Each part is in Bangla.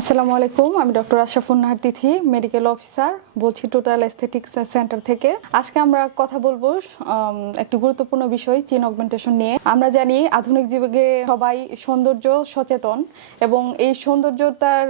আসসালামু আলাইকুম, আমি doctor Ashrafun Nahar Tithi medical officer বলছি টোটাল এস্থেটিক্স সেন্টার থেকে। আজকে আমরা কথা বলব একটি গুরুত্বপূর্ণ বিষয় চিন অগমেন্টেশন নিয়ে। আমরা জানি আধুনিক যুগে সবাই সৌন্দর্য সচেতন এবং এই সৌন্দর্যতার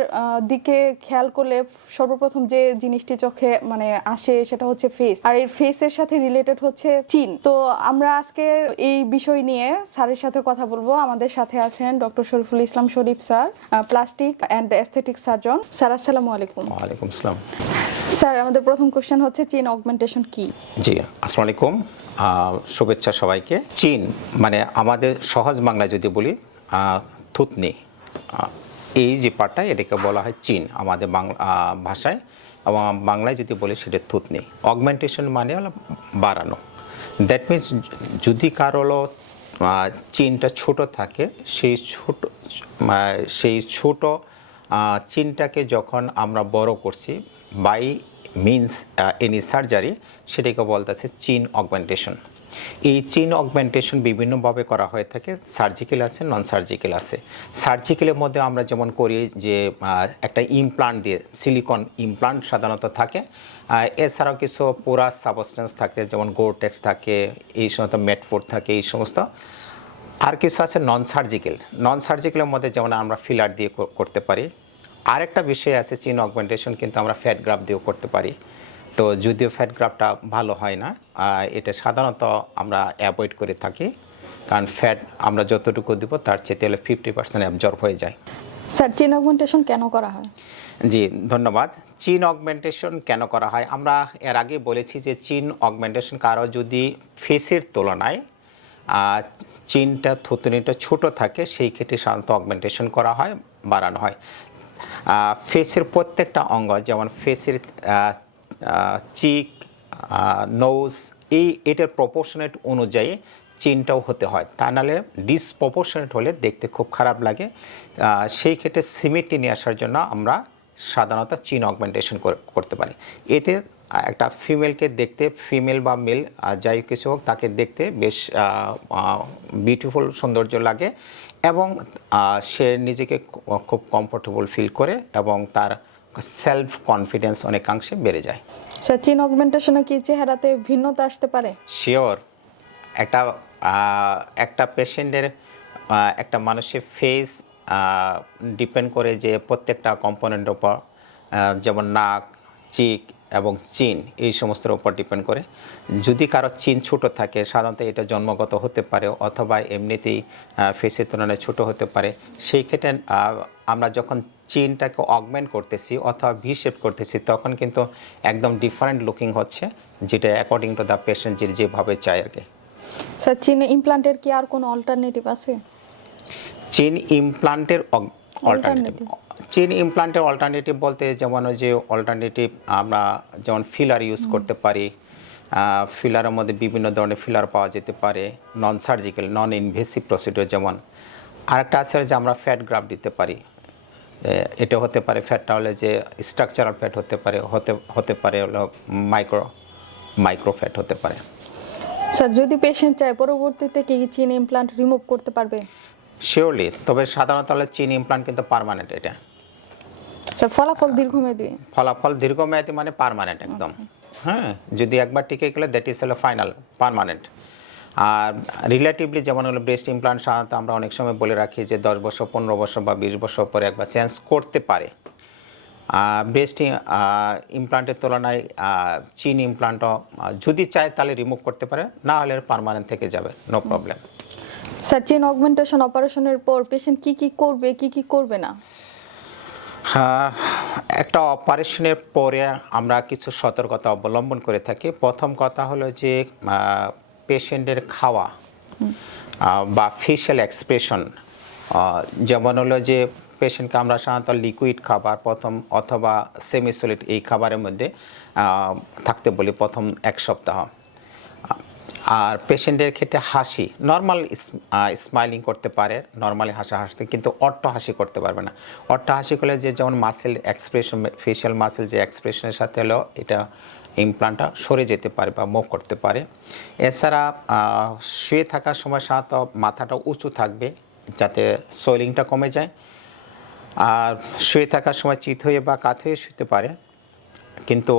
দিকে খেয়াল করলে সর্বপ্রথম যে জিনিসটি চোখে মানে আসে সেটা হচ্ছে ফেস আর এই ফেসের সাথে রিলেটেড হচ্ছে চিন তো আমরা আজকে এই বিষয় নিয়ে স্যারের সাথে কথা বলব। আমাদের সাথে আছেন doctor Shariful Islam Sharif sir plastic and aesthetic surgeon. Sir আসসালামু আলাইকুম। ওয়ালাইকুম আসসালাম। স্যার আমাদের প্রথম কোশ্চেন হচ্ছে চিন অগমেন্টেশন কি? জি আসসালামু আলাইকুম। শুভেচ্ছা সবাইকে। চীন মানে আমাদের সহজ বাংলায় যদি বলি থুতনি। এই যে পার্টটা এটাকে বলা হয় চীন আমাদের বাংলা ভাষায়। এবং বাংলায় যদি বলি সেটা থুতনি। অগমেন্টেশন মানে হলো বাড়ানো। দ্যাট মিনস যদি কারও হলো চিনটা ছোট থাকে সেই ছোট সেই ছোট চিনটাকে যখন আমরা বড় করছি বাই মিন্স এনি সার্জারি সেটাকে বলতেছে চিন অগমেন্টেশন এই চিন অগমেন্টেশন বিভিন্নভাবে করা হয়ে থাকে সার্জিক্যাল আছে নন সার্জিক্যাল আছে সার্জিক্যালের মধ্যে আমরা যেমন করি যে একটা ইমপ্লান্ট দিয়ে সিলিকন ইমপ্লান্ট সাধারণত থাকে। এছাড়াও কিছু পুরা সাবস্টেন্স থাকে, যেমন গোরটেক্স থাকে, এই সমস্ত মেটফোর্ড থাকে, এই সমস্ত। আর কিছু আছে নন সার্জিক্যাল নন সার্জিক্যালের মধ্যে যেমন আমরা ফিলার দিয়ে করতে পারি। আরেকটা বিষয় আছে চিন অগমেন্টেশন কিন্তু আমরা ফ্যাট গ্রাফ দিয়েও করতে পারি। তো যদিও ফ্যাট গ্রাফটা ভালো হয় না এটা সাধারণত আমরা অ্যাভয়েড করে থাকি। কারণ ফ্যাট আমরা যতটুকু দিব তার চেয়ে হলে ফিফটি পার্সেন্ট অ্যাবজর্ব হয়ে যায়। স্যার চিন অগমেন্টেশন কেন করা হয়? জি ধন্যবাদ। চীন অগমেন্টেশন কেন করা হয়? আমরা এর আগে বলেছি যে চীন অগমেন্টেশন কারও যদি ফেসের তুলনায় চীনটা, থুতনিটা ছোট থাকে, সেই ক্ষেত্রে সাধারণত অগমেন্টেশন করা হয়, বাড়ানো হয়। ফেসের প্রত্যেকটা অঙ্গ, যেমন ফেসের চিক নোজ এই, এটার প্রপোর্শনেট অনুযায়ী চিনটাও হতে হয়। তা নাহলে ডিসপ্রপোর্শনেট হলে দেখতে খুব খারাপ লাগে। সেই ক্ষেত্রে সিমেট্রি নিয়ে আসার জন্য আমরা সাধারণত চিন অগমেন্টেশন করতে পারি। এতে একটা ফিমেলকে দেখতে ফিমেল বা মেল যাই কিছু হোক তাকে দেখতে বেশ বিউটিফুল সৌন্দর্য লাগে এবং সে নিজেকে খুব কমফোর্টেবল ফিল করে এবং তার সেলফ কনফিডেন্স অনেকাংশে বেড়ে যায়। স্যার চিন অগমেন্টেশনে কি চেহারাতে ভিন্নতা আসতে পারে? শিওর একটা একটা পেশেন্টের একটা মানুষের ফেস ডিপেন্ড করে যে প্রত্যেকটা কম্পোনেন্টের উপর যেমন নাক চিক এবং চিন এই সমস্তের উপর ডিপেন্ড করে। যদি কারও চিন ছোট থাকে সাধারণত এটা জন্মগত হতে পারে অথবা এমনিতেই ফেসের তুলনায় ছোট হতে পারে। সেই ক্ষেত্রে আমরা যখন চিনটাকে অগমেন্ট করতেছি অথবা ভি শেপ করতেছি তখন কিন্তু একদম ডিফারেন্ট লুকিং হচ্ছে যেটা অ্যাকর্ডিং টু দ্য পেশেন্ট যে যেভাবে চায় আর কি। স্যার চিন ইমপ্লান্টের কি আর কোনো অল্টারনেটিভ আছে? চীন ইমপ্লান্টের অল্টারনেটিভ চীন ইমপ্লান্টের অল্টারনেটিভ বলতে যেমন ওই যে অল্টারনেটিভ আমরা যেমন ফিলার ইউজ করতে পারি ফিলারের মধ্যে বিভিন্ন ধরনের ফিলার পাওয়া যেতে পারে non surgical non invasive procedure যেমন। আরেকটা আছে যে আমরা ফ্যাট গ্রাফ দিতে পারি। এটা হতে পারে ফ্যাটটা হলে যে স্ট্রাকচারাল ফ্যাট হতে পারে হতে হতে পারে হলো মাইক্রো মাইক্রো ফ্যাট হতে পারে। স্যার যদি পেশেন্ট চায় পরবর্তীতে কি চিন ইমপ্লান্ট রিমুভ করতে পারবে? শিওরলি তবে সাধারণত হলে চীন ইমপ্লান্ট কিন্তু পারমানেন্ট এটা। ফলাফল দীর্ঘমেয়াদী। ফলাফল দীর্ঘমেয়াদী মানে পার্মানেন্ট একদম। হ্যাঁ যদি একবার টিকে গেলে দ্যাট ইজ হলো ফাইনাল পার্মানেন্ট আর রিলেটিভলি যেমন হলো ব্রেস্ট ইমপ্লান্ট সাধারণত আমরা অনেক সময় বলে রাখি যে দশ বছর পনেরো বছর বা বিশ বছর পরে একবার চেঞ্জ করতে পারে। ব্রেস্ট ইমপ্লান্টের তুলনায় চিন ইমপ্লান্টও যদি চায় তাহলে রিমুভ করতে পারে না হলে পার্মানেন্ট থেকে যাবে no problem sir chin augmentation অপারেশনের পর পেশেন্ট কি কি করবে কি কি করবে না? একটা অপারেশনের পরে আমরা কিছু সতর্কতা অবলম্বন করে থাকি। প্রথম কথা হলো যে পেশেন্টের খাওয়া বা ফেশিয়াল এক্সপ্রেশন যেমন হলো যে, পেশেন্টকে আমরা সাধারণত লিকুইড খাবার প্রথম অথবা সেমি সলিড এই খাবারের মধ্যে থাকতে বলি প্রথম এক সপ্তাহ। আর পেশেন্টের ক্ষেত্রে হাসি নর্মাল স্মাইলিং করতে পারে নর্মালি হাসা হাসতে কিন্তু অট্ট হাসি করতে পারবে না। অট্ট হাসি করলে যে যেমন মাসেল এক্সপ্রেশন ফেশিয়াল মাসেল যে এক্সপ্রেশনের সাথে হলো এটা ইমপ্লান্টটা সরে যেতে পারে বা মুভ করতে পারে। এছাড়া শুয়ে থাকার সময় সাধারণত মাথাটা উঁচু থাকবে যাতে সোয়েলিংটা কমে যায়। আর শুয়ে থাকার সময় চিত হয়ে বা কাত হয়ে শুতে পারে। কিন্তু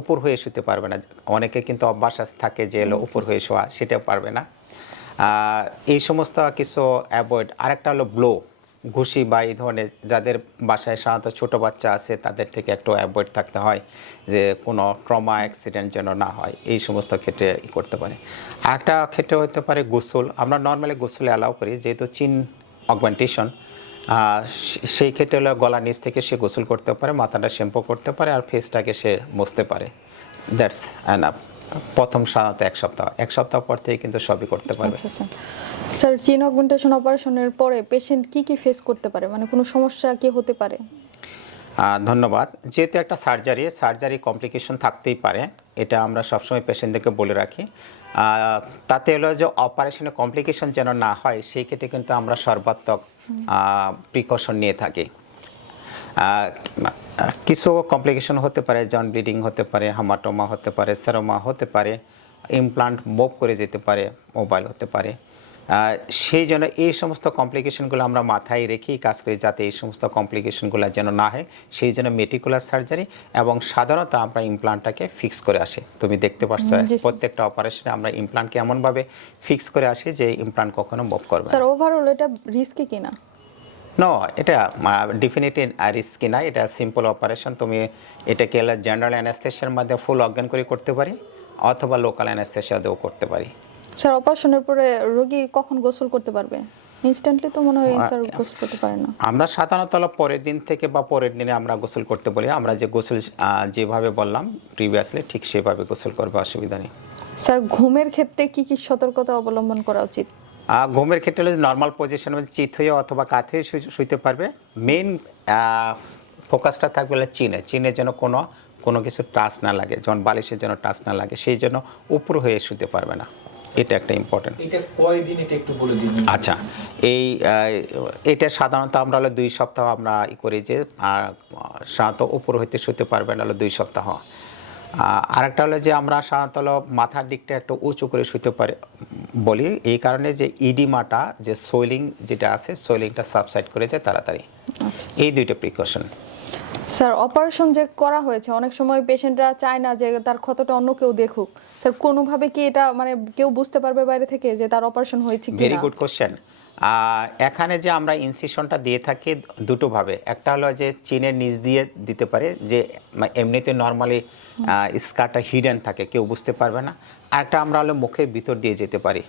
উপর হয়ে শুতে পারবে না। অনেকে কিন্তু অভ্যাস থাকে যে এলো উপর হয়ে শোয়া, সেটাও পারবে না। এই সমস্ত কিছু অ্যাভয়েড আরেকটা হলো ব্লো ঘুষি বা এই ধরনের যাদের বাসায় সাধারণত ছোট বাচ্চা আছে, তাদের থেকে একটু অ্যাভয়েড থাকতে হয় যে কোনো ট্রমা অ্যাক্সিডেন্ট যেন না হয়। এই সমস্ত ক্ষেত্রে করতে পারে। একটা ক্ষেত্রে হতে পারে গোসল। আমরা নর্মালি গোসলে অ্যালাউ করি, যেহেতু চিন অগমেন্টেশন সেই ক্ষেত্রে হলো গলার নিচ থেকে সে গোসল করতে পারে মাথাটা শ্যাম্পু করতে পারে আর ফেসটাকে সে মুছতে পারে। দ্যাটস অ্যানাফ প্রথম সাধারণত এক সপ্তাহ। এক সপ্তাহ পর থেকে কিন্তু সবই করতে পারবে। স্যার চিন অগমেন্টেশন অপারেশনের পরে পেশেন্ট কি কি ফেস করতে পারে? মানে কোনো সমস্যা কি হতে পারে? ধন্যবাদ। যেহেতু একটা সার্জারি সার্জারি কমপ্লিকেশন থাকতেই পারে এটা আমরা সবসময় পেশেন্টদেরকে বলে রাখি। তাতে হলো যে অপারেশনে কমপ্লিকেশন যেন না হয়, সেই ক্ষেত্রে কিন্তু আমরা সর্বাত্মক প্রিকশন নিয়ে থাকি। কিছু কমপ্লিকেশন হতে পারে, জন ব্লিডিং হতে পারে, হামাটোমা হতে পারে, সেরোমা হতে পারে ইমপ্লান্ট মুভ করে যেতে পারে মোবাইল হতে পারে। সেই জন্য এই সমস্ত কমপ্লিকেশনগুলো আমরা মাথায় রেখেই কাজ করি যাতে এই সমস্ত কমপ্লিকেশনগুলো যেন না হয়। সেই জন্য মেটিকুলার সার্জারি এবং সাধারণত আমরা ইমপ্লান্টটাকে ফিক্স করে আসি। তুমি দেখতে পাচ্ছ প্রত্যেকটা অপারেশনে আমরা ইমপ্লান্টকে এমনভাবে ফিক্স করে আসি যে ইমপ্লান্ট কখনো মুভ করবে স্যার ওভারঅল এটা রিস্কি কিনা ন? এটা ডেফিনেটলি রিস্কি না? এটা সিম্পল অপারেশন তুমি এটাকে জেনারেল অ্যানাস্থেশিয়ার মধ্যে ফুল অজ্ঞান করে করতে পারি অথবা লোকাল অ্যানাস্থেশিয়া দিয়েও করতে পারি। স্যার অপারেশনের পরে রোগী কখন গোসল করতে পারবে? ইনস্ট্যান্টলি তো মনে হয় স্যার গোসল করতে পারে না। আমরা সাধারণত পরের দিন থেকে বা পরের দিনে আমরা গোসল করতে বলি। আমরা যে গোসল যেভাবে বললাম প্রিভিয়াসলি ঠিক সেভাবে গোসল করবে অসুবিধা নেই। স্যার ঘুমের ক্ষেত্রে কি কি সতর্কতা অবলম্বন করা উচিত? ঘুমের ক্ষেত্রে নর্মাল পজিশনে চিত হয়ে অথবা কাত হয়ে শুইতে পারবে। মেইন ফোকাসটা থাকবে হলো চিনে। চিনের জন্য কোনো কোনো কিছু টাচ না লাগে যখন বালিশের জন্য টাচ না লাগে সেই জন্য উপর হয়ে শুতে পারবে না। এটা একটা ইম্পর্টেন্ট এটা কয়দিন এটা একটু বলে দিন। আচ্ছা এই এটা সাধারণত আমরা হলো দুই সপ্তাহ আমরা ই করি যে আর সাধারণত উপর হইতে শুতে পারবে না হলো দুই সপ্তাহ। আরেকটা হলো যে আমরা সাধারণত হলো মাথার দিকটা একটু উঁচু করে শুতে পারি বলি এই কারণে যে ইডিমাটা যে সোয়েলিং যেটা আছে সোয়েলিংটা সাবসাইড করে যায় তাড়াতাড়ি। এই দুইটা প্রিকশন স্যার অপারেশন যে করা হয়েছে, অনেক সময় পেশেন্টরা চায় না যে তার ক্ষতটা অন্য কেউ দেখুক। স্যার, কোনোভাবে কি এটা মানে কেউ বুঝতে পারবে বাইরে থেকে যে তার অপারেশন হয়েছে কি ভেরি গুড কোশ্চেন এখানে যে আমরা ইনসিশনটা দিয়ে থাকি দুটোভাবে একটা হলো যে চীনের নিচ দিয়ে দিতে পারে, যে এমনিতে নর্মালি স্কারটা হিডেন থাকে, কেউ বুঝতে পারবে না। আর একটা আমরা হলো মুখের ভিতর দিয়ে যেতে পারি।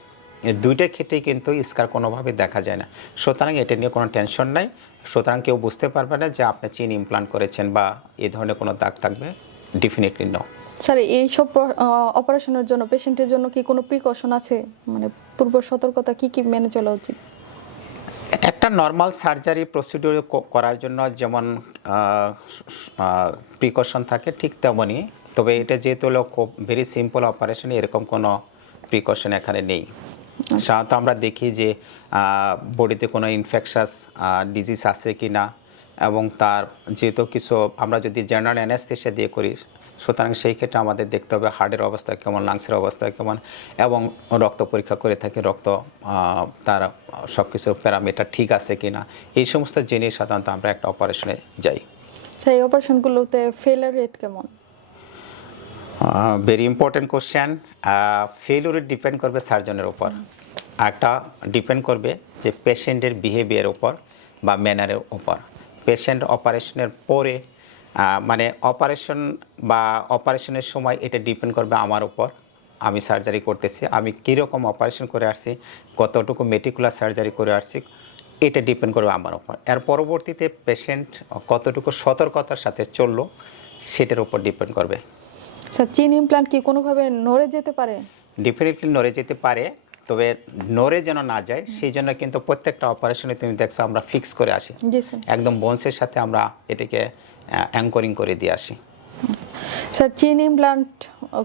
দুইটা ক্ষেত্রেই কিন্তু স্কার কোনোভাবে দেখা যায় না। সুতরাং এটা নিয়ে কোনো টেনশন নাই। সুতরাং কেউ বুঝতে পারবে না যে আপনি চীন ইমপ্লান্ট করেছেন বা এই ধরনের কোনো দাগ থাকবে। ডেফিনেটলি নো স্যার এইসব অপারেশনের জন্য পেশেন্টের জন্য কি কোনো প্রিকশন আছে? মানে পূর্ব সতর্কতা কি কি মেনে চলা উচিত? একটা নর্মাল সার্জারি প্রসিডিওর করার জন্য যেমন প্রিকশন থাকে ঠিক তেমনই। তবে এটা যেহেতু হলো খুব ভেরি সিম্পল অপারেশন এরকম কোনো প্রিকশন এখানে নেই। সাধারণত আমরা দেখি যে বডিতে কোনো ইনফেকশাস ডিজিজ আছে কি না এবং তার যেহেতু কিছু আমরা যদি জেনারেল অ্যানাস্থেশিয়া দিয়ে করি সুতরাং সেই ক্ষেত্রে আমাদের দেখতে হবে হার্টের অবস্থা কেমন লাংসের অবস্থা কেমন এবং রক্ত পরীক্ষা করে থাকে রক্ত তার সব কিছু প্যারামিটার ঠিক আছে কি না এই সমস্ত জিনিস সাধারণত আমরা একটা অপারেশনে যাই। এই অপারেশনগুলোতে ফেলার রেট কেমন? Very important question failure depend করবে সার্জনের উপর। একটা ডিপেন্ড করবে যে পেশেন্টের বিহেভিয়ার ওপর বা ম্যানারের উপর। পেশেন্ট অপারেশনের পরে মানে অপারেশন বা অপারেশনের সময় এটা ডিপেন্ড করবে আমার ওপর আমি সার্জারি করতেছি, আমি কীরকম অপারেশন করে আসছি, কতটুকু মেটিকুলার সার্জারি করে আসছি, এটা ডিপেন্ড করবে আমার ওপর এর পরবর্তীতে পেশেন্ট কতটুকু সতর্কতার সাথে চলল, সেটার উপর ডিপেন্ড করবে। স্যার চিন ইমপ্লান্ট কি কোনোভাবে নড়ে যেতে পারে? ডেফিনেটলি নড়ে যেতে পারে তবে নড়ে যেন না যায় সেই জন্য কিন্তু প্রত্যেকটা অপারেশনে তুমি দেখছ আমরা ফিক্স করে আসি। স্যার। একদম বোনসের সাথে আমরা এটাকে অ্যাঙ্করিং করে দিয়ে আসি। স্যার চিন ইমপ্লান্ট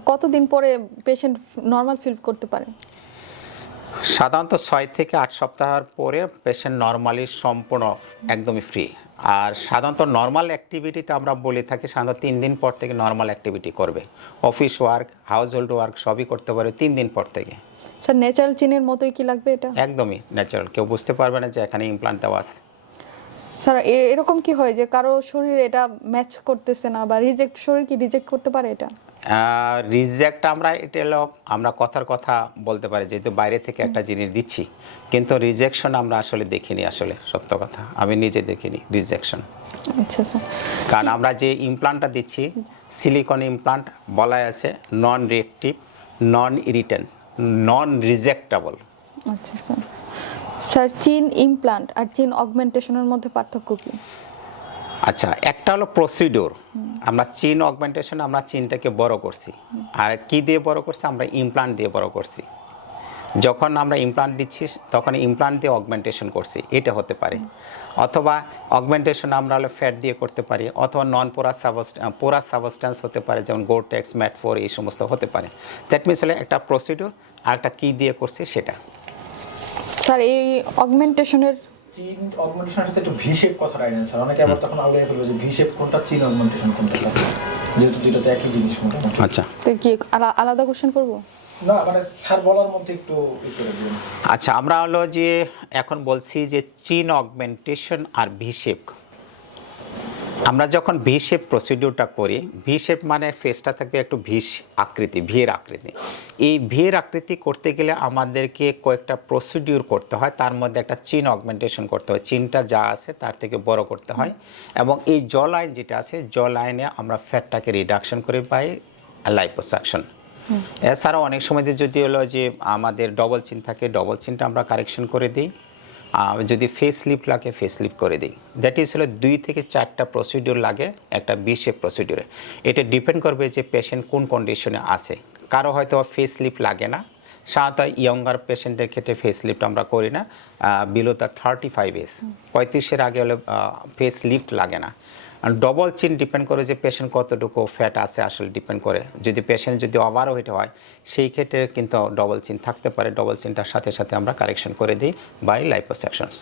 কতদিন পরে পেশেন্ট নর্মাল ফিল করতে পারে? সাধারণত ছয় থেকে আট সপ্তাহের পরে পেশেন্ট নর্মালি সম্পূর্ণ একদমই ফ্রি আর সাধারণত নর্মাল অ্যাক্টিভিটিতে আমরা বলে থাকি সাধারণত তিন দিন পর থেকে নর্মাল অ্যাক্টিভিটি করবে। Office work household work সবই করতে পারে তিন দিন পর থেকে। স্যার ন্যাচারাল চিনের মতোই কি লাগবে এটা? একদমই ন্যাচারাল কেউ বুঝতে পারবে না যে এখানে ইমপ্লান্ট দেওয়া আছে। স্যার এরকম কি হয় যে কারও শরীর এটা ম্যাচ করতেছে না বা রিজেক্ট শরীর কি রিজেক্ট করতে পারে এটা? রিজেক্ট আমরা এটা হলো আমরা কথার কথা বলতে পারি যেহেতু বাইরে থেকে একটা জিনিস দিচ্ছি। কিন্তু রিজেকশন আমরা আসলে দেখিনি আসলে সত্য কথা। আমি নিজে দেখিনি রিজেকশন আচ্ছা স্যার। কারণ আমরা যে ইমপ্লান্টটা দিচ্ছি সিলিকন ইমপ্লান্ট বলা আছে নন রিয়েক্টিভ নন ইরিটেন নন রিজেক্টেবল আচ্ছা স্যার। স্যার চিন ইমপ্লান্ট আর চিন অগমেন্টেশনের মধ্যে পার্থক্য কি? আচ্ছা একটা হলো প্রসিডিওর আমরা চিন অগমেন্টেশন আমরা চিনটাকে বড় করছি। আর কি দিয়ে বড় করছি? আমরা ইমপ্লান্ট দিয়ে বড় করছি। যখন আমরা ইমপ্লান্ট দিচ্ছি, তখন ইমপ্লান্ট দিয়ে অগমেন্টেশন করছি। এটা হতে পারে। অথবা অগমেন্টেশন আমরা হলো ফ্যাট দিয়ে করতে পারি, অথবা non porous subst porous substance হতে পারে, যেমন গোটেক্স ম্যাটফোর এই সমস্ত হতে পারে। দ্যাট মিনস হলে একটা প্রসিডিওর আর একটা কী দিয়ে করছি সেটা। স্যার এই অগমেন্টেশনের চীন অগমেন্টেশনের সাথে একটু ভি শেপ কথাটা আইনেন স্যার। অনেকে আবার তখন আউলিয়ে ফেলবে যে ভি শেপ কোনটা চীন অগমেন্টেশন কোনটা স্যার? যেহেতু দুটো তো একই জিনিস মোটামুটি। আচ্ছা। তো কি আলাদা কোশ্চেন করব? না মানে স্যার বলার মধ্যে একটু ই করে দিন। আচ্ছা আমরা হলো যে এখন বলছি যে চীন অগমেন্টেশন আর ভি শেপ আমরা যখন ভি শেপ প্রসিডিউরটা করি ভি শেপ মানে ফেসটা থাকবে একটু ভিস আকৃতি ভিয়ের আকৃতি। এই ভিয়ের আকৃতি করতে গেলে আমাদেরকে কয়েকটা প্রসিডিউর করতে হয়। তার মধ্যে একটা চিন অগমেন্টেশন করতে হয়। চিনটা যা আছে তার থেকে বড় করতে হয়। এবং এই জ লাইন যেটা আছে জ লাইনে আমরা ফ্যাটটাকে রিডাকশন করে পাই লাইপোসাকশন এছাড়াও অনেক সময় যদি হলো যে আমাদের ডবল চিন থাকে ডবল চিনটা আমরা কারেকশন করে দিই। যদি ফেস স্লিপ লাগে ফেস স্লিপ করে দিই। দ্যাট ইজ হলো দুই থেকে চারটা প্রসিডিউর লাগে, একটা বিশেষ প্রসিডিউরে এটা ডিপেন্ড করবে যে পেশেন্ট কোন কন্ডিশনে আছে। কারও হয়তো ফেস স্লিপ লাগে না। সাধারণত ইয়ঙ্গার পেশেন্টদের ক্ষেত্রে ফেস লিফট আমরা করি না। Below the thirty five S পঁয়ত্রিশের আগে হলে ফেস লিফট লাগে না। আর ডবল চিন ডিপেন্ড করে যে পেশেন্ট কতটুকু ফ্যাট আছে আসলে ডিপেন্ড করে। যদি পেশেন্ট যদি ওভার ওয়েট হয় সেই ক্ষেত্রে কিন্তু ডবল চিন থাকতে পারে। ডবল চিনটার সাথে সাথে আমরা কারেকশন করে দিই by liposuctions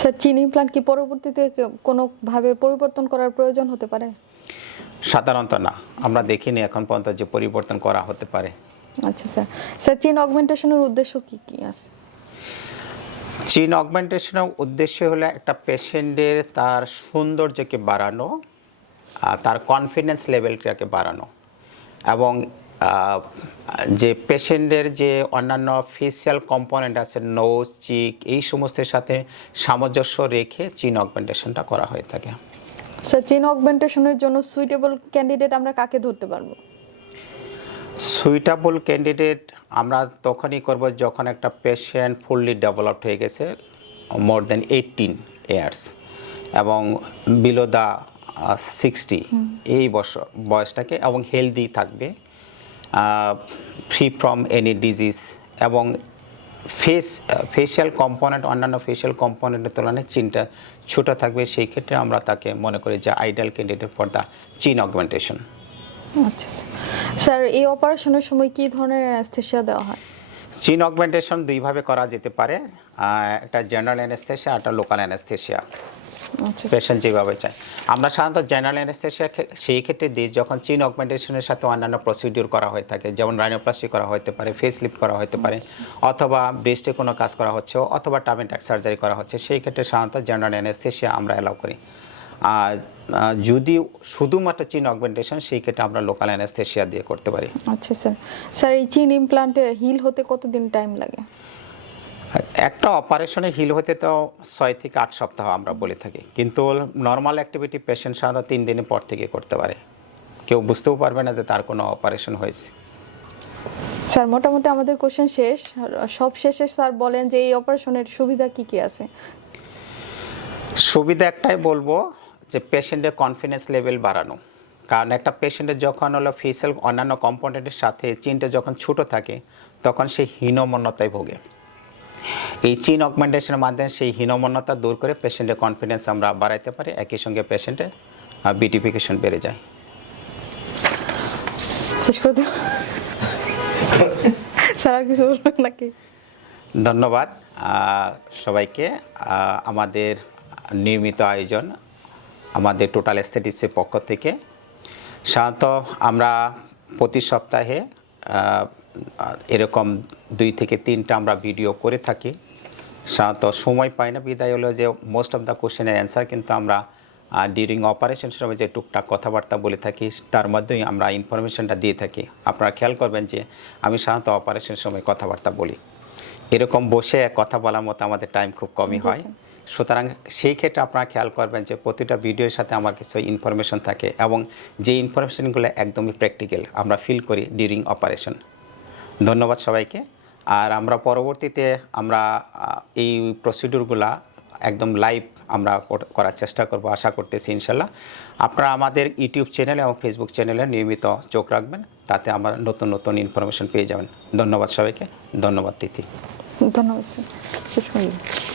sir chin implant কি পরবর্তীতে কোনোভাবে পরিবর্তন করার প্রয়োজন হতে পারে? সাধারণত না। আমরা দেখিনি এখন পর্যন্ত যে পরিবর্তন করা হতে পারে। আচ্ছা স্যার স্যার চিন অগমেন্টেশনের উদ্দেশ্য কি কি আছে? চিন অগমেন্টেশনের উদ্দেশ্য হলো একটা পেশেন্টের তার সৌন্দর্যকে বাড়ানো তার কনফিডেন্স লেভেলটাকে বাড়ানো এবং যে পেশেন্টের যে অন্যান্য ফেসিয়াল কম্পোনেন্ট আছে নোজ চিক এই সমস্তের সাথে সামঞ্জস্য রেখে চিন অগমেন্টেশনটা করা হয়ে থাকে। স্যার চিন অগমেন্টেশনের জন্য সুইটেবল ক্যান্ডিডেট আমরা কাকে ধরতে পারব? সুইটেবল ক্যান্ডিডেট আমরা তখনই করব যখন একটা পেশেন্ট ফুললি ডেভেলপড হয়ে গেছে মোর দেন এইটিন ইয়ার্স এবং বিলো দ্য সিক্সটি এই বছর বয়সটাকে এবং হেলদি থাকবে ফ্রি ফ্রম এনি ডিজিজ এবং ফেস ফেশিয়াল কম্পোনেন্ট অন্যান্য ফেশিয়াল কম্পোনেন্টের তুলনায় চিনটা ছোটো থাকবে সেই ক্ষেত্রে আমরা তাকে মনে করি যে ideal candidate for the chin augmentation আচ্ছা স্যার স্যার এই অপারেশনের সময় কি ধরনের অ্যানাস্থেশিয়া দেওয়া হয়? চিন অগমেন্টেশন দুইভাবে করা যেতে পারে। একটা জেনারেল অ্যানেস্থেশিয়া একটা লোকাল অ্যানেস্থেশিয়া আচ্ছা পেশেন্ট যেভাবে চায়। আমরা সাধারণত জেনারেল অ্যানেস্থেশিয়া সেই ক্ষেত্রে দিই যখন চিন অগমেন্টেশনের সাথে অন্যান্য প্রসিডিউর করা হয়ে থাকে যেমন রাইনোপ্লাস্টি করা হতে পারে ফেস লিফট করা হতে পারে অথবা ব্রেস্টে কোনো কাজ করা হচ্ছে অথবা টামেটাক সার্জারি করা হচ্ছে সেই ক্ষেত্রে সাধারণত জেনারেল অ্যানেস্থেশিয়া আমরা অ্যালাউ করি। আর যদি শুধুমাত্র চিন অগমেন্টেশন সেই ক্ষেত্রে আমরা লোকাল অ্যানেস্থেশিয়া দিয়ে করতে পারি। আচ্ছা স্যার স্যার এই চিন ইমপ্লান্টে হিল হতে কতদিন টাইম লাগে? একটা অপারেশনে হিল হতে তো ছয় থেকে আট সপ্তাহ আমরা বলে থাকি। কিন্তু নর্মাল অ্যাক্টিভিটি পেশেন্ট সাধারণত তিন দিনের পর থেকে করতে পারে। কেউ বুঝতেও পারবে না যে তার কোনো অপারেশন হয়েছে। স্যার মোটামুটি আমাদের কোশ্চেন শেষ। সব শেষে স্যার বলেন যে এই অপারেশনের সুবিধা কি কি আছে? সুবিধা একটাই বলব যে পেশেন্টের কনফিডেন্স লেভেল বাড়ানো। কারণ একটা পেশেন্টের যখন হলো ফেসিয়াল অন্যান্য কম্পোনেন্টের সাথে চিনটা যখন ছোটো থাকে তখন সে হীনমন্যতায় ভোগে। এই চিন অগমেন্টেশনের মাধ্যমে সেই হীনমন্যতা দূর করে পেশেন্টের কনফিডেন্স আমরা বাড়াইতে পারি। একই সঙ্গে পেশেন্টের বিউটিফিকেশন বেড়ে যায়। শেষ করে স্যার আর কিছু বলবেন নাকি? ধন্যবাদ। সবাইকে আমাদের নিয়মিত আয়োজন আমাদের টোটাল এস্থেটিক্সের পক্ষ থেকে। সাধারণত আমরা প্রতি সপ্তাহে এরকম দুই থেকে তিনটা আমরা ভিডিও করে থাকি। সাধারণত সময় পাই না, বিদায় হলো যে মোস্ট অফ দ্য কোশ্চেনের অ্যান্সার কিন্তু আমরা ডিউরিং অপারেশন সময় যে টুকটাক কথাবার্তা বলে থাকি, তার মধ্যেই আমরা ইনফরমেশনটা দিয়ে থাকি। আপনারা খেয়াল করবেন যে আমি সাধারণত অপারেশনের সময় কথাবার্তা বলি। এরকম বসে কথা বলার মতো আমাদের টাইম খুব কমই হয়। সুতরাং সেই ক্ষেত্রে আপনারা খেয়াল করবেন যে প্রতিটা ভিডিওর সাথে আমার কিছু ইনফরমেশন থাকে এবং যে ইনফরমেশনগুলো একদমই প্র্যাকটিক্যাল আমরা ফিল করি ডিউরিং অপারেশন ধন্যবাদ সবাইকে। আর আমরা পরবর্তীতে আমরা এই প্রসিডিউরগুলা একদম লাইভ আমরা করার চেষ্টা করব, আশা করতেছি ইনশাল্লাহ আপনারা আমাদের ইউটিউব চ্যানেল এবং ফেসবুক চ্যানেলে নিয়মিত চোখ রাখবেন, তাতে আমার নতুন নতুন ইনফরমেশন পেয়ে যাবেন। ধন্যবাদ সবাইকে, ধন্যবাদ তিথি। ধন্যবাদ, স্যার।